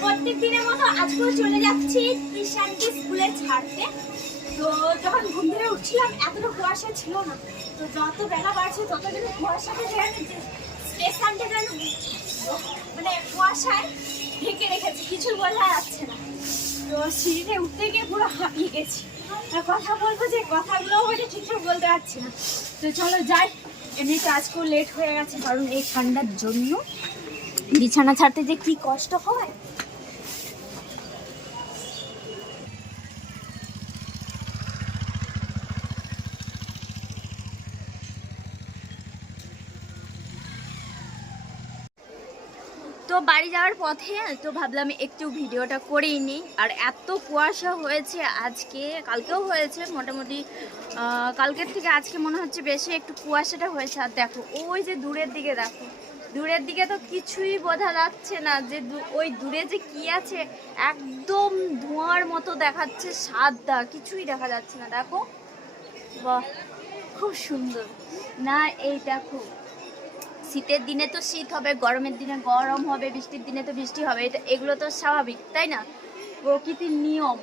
প্রত্যেক দিনের মতো চলে ছাড়তে। তো উঠছিলাম, এতটা কুয়াশা ছিল না। তো যত বেলা বাড়ছে যেন মানে কুয়াশায় ঢেকে কিছু বোঝা যাচ্ছে না। তো সিঁড়িতে উঠতে গিয়ে পুরো গেছি। কথা বলব যে কথাগুলো ঠিকঠাক বলতে পারছি না। তো চলো যাই। এমনিতে আজকেও লেট হয়ে গেছে, কারণ এই ঠান্ডার জন্য বিছানা ছাড়তে যে কি কষ্ট হয়? তো বাড়ি যাওয়ার পথে তো ভাবলাম একটু ভিডিওটা করেই নিই। আর এত কুয়াশা হয়েছে আজকে, কালকেও হয়েছে মোটামুটি। কালকের থেকে আজকে মনে হচ্ছে বেশি একটু কুয়াশাটা হয়েছে। আর দেখো, ওই যে দূরের দিকে দেখো। দূরের দিকে তো কিছুই বোঝা যাচ্ছে না যে ওই দূরে যে কি আছে, একদম ধোঁয়ার মতো দেখাচ্ছে, সাদা, কিছুই দেখা যাচ্ছে না। দেখো, বাহ, খুব সুন্দর। না, এই দেখো, শীতের দিনে তো শীত হবে, গরমের দিনে গরম হবে, বৃষ্টির দিনে তো বৃষ্টি হবে, এটা, এগুলো তো স্বাভাবিক, তাই না? প্রকৃতির নিয়ম,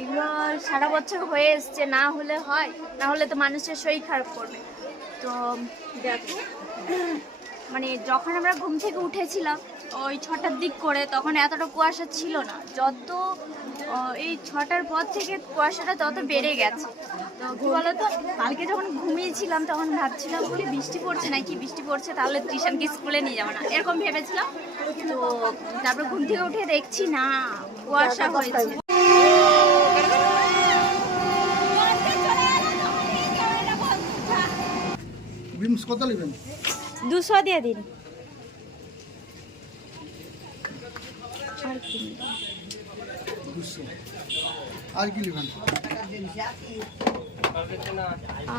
এগুলো সারা বছর হয়ে এসছে, না হলে হয়, না হলে তো মানুষের শরীর খারাপ করবে। তো, দেখো মানে যখন আমরা ঘুম থেকে উঠেছিলাম, ওই ছটার দিক করে তখন এতটা কুয়াশা ছিল না। যত এই ছটার পর থেকে কুয়াশাটা তত বেড়ে গেছে। তো কি বলতো, কালকে যখন ঘুমিয়েছিলাম, তখন ভাবছিলাম, বলি বৃষ্টি পড়ছে নাকি? বৃষ্টি পড়ছে, তাহলে টিউশনকে স্কুলে নিয়ে যাব না। এরকম ভেবেছিলাম। তো তারপর ঘুম থেকে উঠে দেখছি, না, কুয়াশা হয়েছে। বিমস কত নেবেন? দুশো দিয়ে দিন। আর কি নেবেন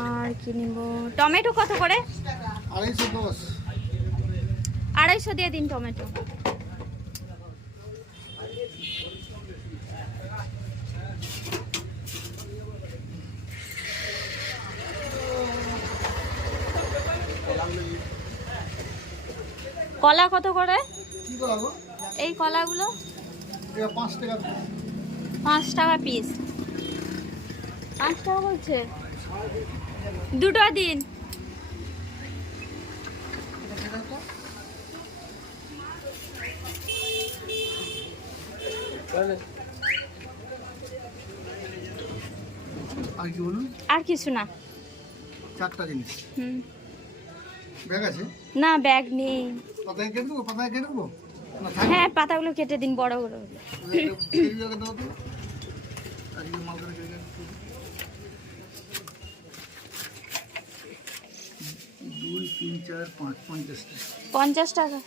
আর কি নিব? টমেটো কত করে? আড়াইশো দশ। আড়াইশো দিয়ে দিন টমেটো। কলা কত করে? এই কলাগুলো? পাঁচ টাকা পিস পাঁচ টাকা বলছে? দুটো দিন। আর কি বলুন? আর কিছু না। চারটা জিনিস। হুম। ব্যাগ আছে? না ব্যাগ নেই। পাতা কেটে দেবো পাতা কেটে দেবো? হ্যাঁ পাতাগুলো কেটে দিন বড় বড়। দুই তিন চার পাঁচ পঞ্চাশ টাকা।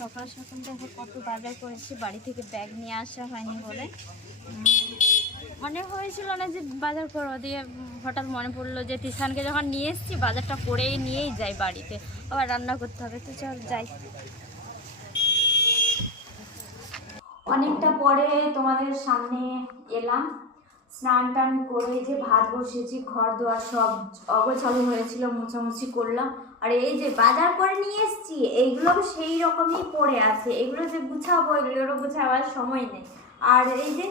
সকাল সকাল দেখো কত বাজার করেছি, বাড়ি থেকে ব্যাগ নিয়ে আসা হয়নি বলে। মনে হয়েছিল না যে বাজার করব, দিয়ে হঠাৎ মনে পড়ল যে তিসানকে যখন নিয়ে এসেছি, বাজারটা করেই নিয়েই যাই বাড়িতে। আবার রান্না করতে হবে, তো চল যাই। অনেকটা পরে তোমাদের সামনে এলাম। স্নান টান করে যে ভাত বসেছি, ঘর দোয়ার সব অগোছালো হয়েছিল, মোছামুছি করলাম। আর এই যে বাজার করে নিয়ে এসেছি, এইগুলো সেই রকমই পড়ে আছে। এগুলো যে গুছাবো, এগুলোরও গুছাবার সময় নেই। আর এই যে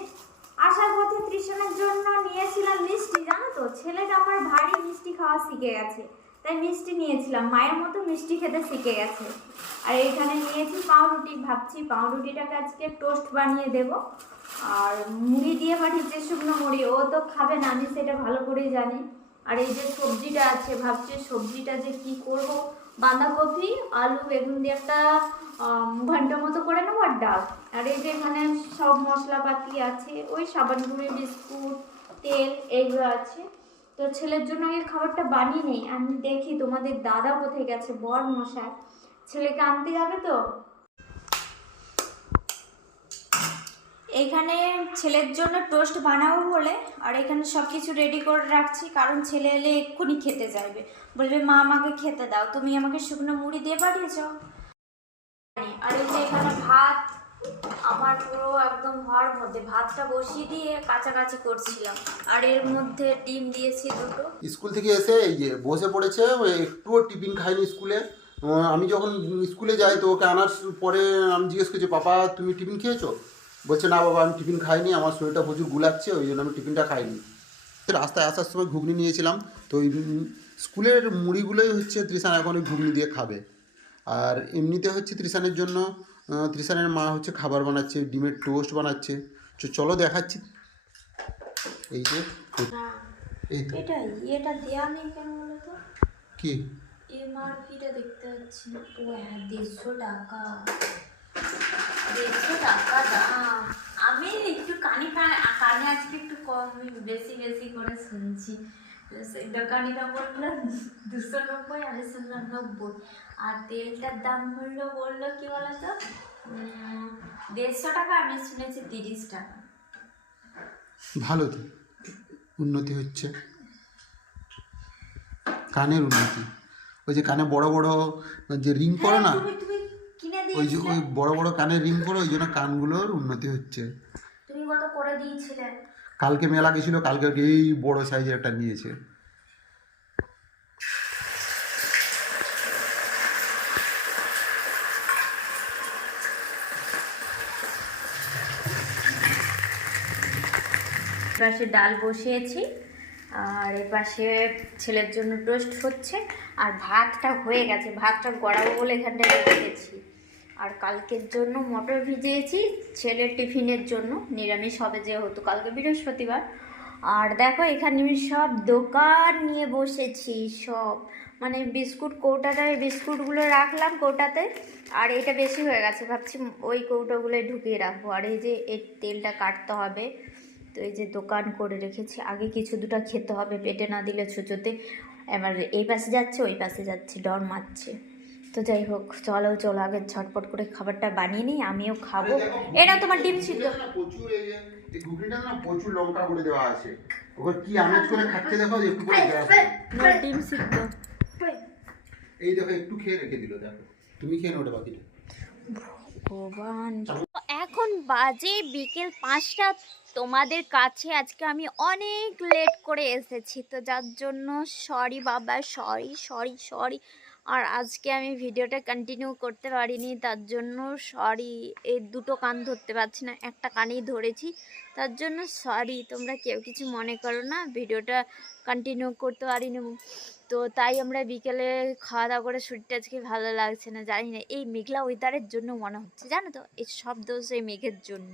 আসার পথে তৃষণের জন্য নিয়েছিলাম মিষ্টি, জানো তো? ছেলেটা আমার ভারী মিষ্টি খাওয়া শিখে গেছে। তাই মিষ্টি নিয়েছিলাম। মায়ের মতো মিষ্টি খেতে শিখে গেছে। আর এখানে নিয়েছি পাউরুটি। ভাবছি পাউরুটিটাকে আজকে টোস্ট বানিয়ে দেব। আর মুড়ি দিয়ে পাঠিয়েছে শুকনো মুড়ি, ও তো খাবে না, আমি সেটা ভালো করেই জানি। আর এই যে সবজিটা আছে, ভাবছি সবজিটা যে কি করব? বাঁধাকপি, আলু, বেগুন দিয়ে একটা ঘণ্টা মতো করে নেব আর ডাল। আর এই যে এখানে সব মশলাপাতি আছে, ওই সাবান গুঁড়ি বিস্কুট, তেল এগুলো আছে। তো ছেলের জন্য আগে খাবারটা বানিয়ে নেই। আমি দেখি তোমাদের দাদা কোথায় গেছে বর মশাই ছেলেকে আনতে যাবে তো? এখানে ছেলের জন্য টোস্ট বানাবো বলে, আর এখানে সব কিছু রেডি করে রাখছি, কারণ ছেলে এলে এক্ষুনি খেতে চাইবে বলবে, মা, আমাকে খেতে দাও, তুমি আমাকে শুকনো মুড়ি দিয়ে পাঠিয়েছ? আর এই যে এখানে ভাত, আমার পুরো একদম হওয়ার মধ্যে ভাতটা বসিয়ে দিয়ে কাছাকাছি করছিলাম। আর এর মধ্যে ডিম দিয়েছি দুটো। স্কুল থেকে এসে এই যে বসে পড়েছে একটুও টিফিন খায়নি স্কুলে। আমি যখন স্কুলে যাই তো ওকে আনার পরে আমি জিজ্ঞেস করছি, পাপা, তুমি টিফিন খেয়েছো? বলছে না বাবা আমি টিফিন খাইনি আমার শরীরটা প্রচুর গুলাচ্ছে ওই জন্য আমি টিফিনটা খাইনি। রাস্তায় আসার সময় ঘুগনি নিয়েছিলাম তো ওই স্কুলের মুড়িগুলোই হচ্ছে ত্রিশান এখন ওই ঘুগনি দিয়ে খাবে। আর এমনিতে হচ্ছে ত্রিশানের জন্য ত্রিশানের মা হচ্ছে খাবার বানাচ্ছে ডিমের টোস্ট বানাচ্ছে। তো চলো দেখাচ্ছি। এই যে এই তো। এটা নেই কেন কি? এমআরপিটা দেখতে পাচ্ছি ও হ্যাঁ দেড়শো টাকা। দেড়শো টাকা দাম আমি একটু কানে কানে কানে আজকে একটু কম বেশি বেশি করে শুনছি। সেই বলল দুশো নব্বই শুনলাম নব্বই আর তেলটার দাম হলো বলল কি বলতো? দেড়শো টাকা আমি শুনেছি তিরিশ টাকা। ভালো তো। উন্নতি হচ্ছে। কানের উন্নতি। ওই যে কানে বড় বড় যে রিং না হ্যাঁ, তুমি তুমি ওই যে ওই বড় বড় কানের রিং পরো ওই জন্য কানগুলোর উন্নতি হচ্ছে। তুমি কত করে দিয়েছিলে? কালকে মেলা গেছিল কালকে এই বড় সাইজের একটা নিয়েছে। পাশে ডাল বসিয়েছি আর এ পাশে ছেলের জন্য টোস্ট হচ্ছে আর ভাতটা হয়ে গেছে ভাতটা গড়াবো বলে এখানটায় রেখে গেছি আর কালকের জন্য মটর ভিজিয়েছি, ছেলের টিফিনের জন্য, নিরামিষ হবে যেহেতু কালকে বৃহস্পতিবার। আর দেখো, এখানে আমি সব দোকান নিয়ে বসেছি, সব। মানে বিস্কুট কৌটাটায় বিস্কুটগুলো রাখলাম কৌটাতে, আর এটা বেশি হয়ে গেছে, ভাবছি ওই কৌটোগুলোয় ঢুকিয়ে রাখব। আর এই যে এর তেলটা কাটতে হবে, তো এই যে দোকান করে রেখেছি, আগে কিছু দুটো খেতে হবে, পেটে না দিলে ছুচোতে। এবার এই পাশে যাচ্ছে, ওই পাশে যাচ্ছে, ডর মারছে। তো যাই হোক চলো চলো আগে ঝটপট করে খাবারটা বানিয়ে নিই আমিও খাব। এটা তোমার ডিম সিদ্ধ। প্রচুর এই এই ঘুগনিটা না প্রচুর লঙ্কা করে দেওয়া আছে। ওকে কি আমেজ করে খাচ্ছে দেখো একটু করে গ্যাস ডিম সিদ্ধ। এই দেখো একটু খেয়ে রেখে দিল দেখো। তুমি খেয়ে নাও ওটা বাকিটা। ভগবান। এখন বাজে বিকেল পাঁচটা। তোমাদের কাছে আজকে আমি অনেক লেট করে এসেছি তো যার জন্য সরি বাবা সরি সরি সরি আর আজকে আমি ভিডিওটা কন্টিনিউ করতে পারিনি, তার জন্য সরি এই দুটো কান ধরতে পারছি না, একটা কানেই ধরেছি। তার জন্য সরি তোমরা কেউ কিছু মনে করো না, ভিডিওটা কন্টিনিউ করতে পারিনি। তো তাই আমরা বিকেলে খাওয়া দাওয়া করে শরীরটা আজকে ভালো লাগছে না, জানি না, এই মেঘলা ওয়েদারের জন্য মনে হচ্ছে, জানো তো? এই সব দোষ এই মেঘের জন্য।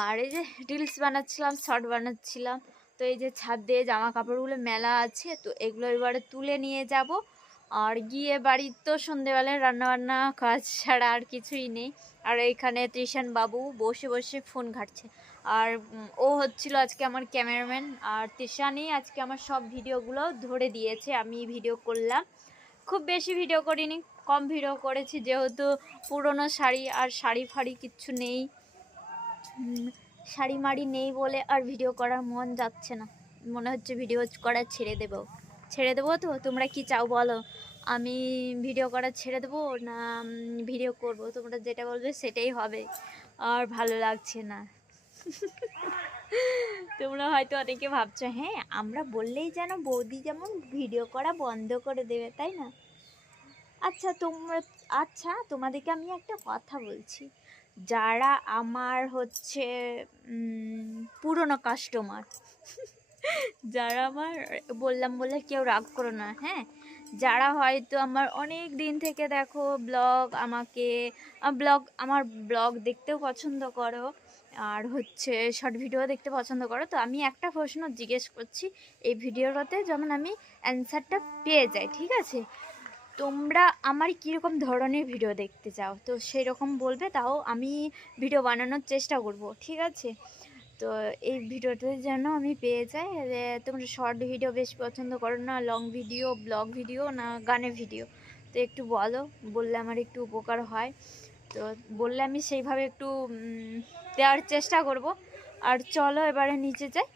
আর এই যে রিলস বানাচ্ছিলাম শর্ট বানাচ্ছিলাম, তো এই যে ছাদ দিয়ে জামা কাপড়গুলো মেলা আছে, তো এগুলো এবারে তুলে নিয়ে যাব। আর গিয়ে বাড়ির তো সন্ধেবেলায় রান্নাবান্না কাজ ছাড়া আর কিছুই নেই। আর এখানে ত্রিশান বাবু বসে বসে ফোন ঘাটছে। আর ও হচ্ছিল আজকে আমার ক্যামেরাম্যান। আর তৃষানি আজকে আমার সব ভিডিওগুলো ধরে দিয়েছে। আমি ভিডিও করলাম। খুব বেশি ভিডিও করিনি, কম ভিডিও করেছি যেহেতু পুরনো শাড়ি আর শাড়ি ফাড়ি কিচ্ছু নেই। শাড়ি মাড়ি নেই বলে আর ভিডিও করার মন যাচ্ছে না। মনে হচ্ছে ভিডিও করা ছেড়ে দেবো। ছেড়ে দেবো তো, তোমরা কি চাও বলো? আমি ভিডিও করা ছেড়ে দেবো না ভিডিও করব? তোমরা যেটা বলবে সেটাই হবে। আর ভালো লাগছে না। তোমরা হয়তো অনেকে ভাবছ হ্যাঁ আমরা বললেই যেন বৌদি যেমন ভিডিও করা বন্ধ করে দেবে তাই না? আচ্ছা তোমরা আচ্ছা তোমাদেরকে আমি একটা কথা বলছি। যারা আমার হচ্ছে পুরনো কাস্টমার যারা আমার, বললাম বলে কেউ রাগ করো না হ্যাঁ? যারা হয়তো আমার অনেক দিন থেকে দেখো ব্লগ আমাকে ব্লগ, আমার ব্লগ দেখতেও পছন্দ করো, আর হচ্ছে শর্ট ভিডিও দেখতে পছন্দ করো, তো আমি একটা প্রশ্ন জিজ্ঞেস করছি, এই ভিডিওটাতে যেমন আমি অ্যান্সারটা পেয়ে যাই, ঠিক আছে? তোমরা আমার কীরকম ধরনের ভিডিও দেখতে চাও? তো সেই রকম বলবে, তাও আমি ভিডিও বানানোর চেষ্টা করব, ঠিক আছে? তো এই ভিডিওটা যেন আমি পেয়ে যাই, যে তোমরা শর্ট ভিডিও বেশ পছন্দ করো না লং ভিডিও ব্লগ ভিডিও না গানের ভিডিও তো একটু বলো, বললে আমার একটু উপকার হয়। তো বললে আমি সেইভাবে একটু দেওয়ার চেষ্টা করব। আর চলো এবারে নিচে যাই।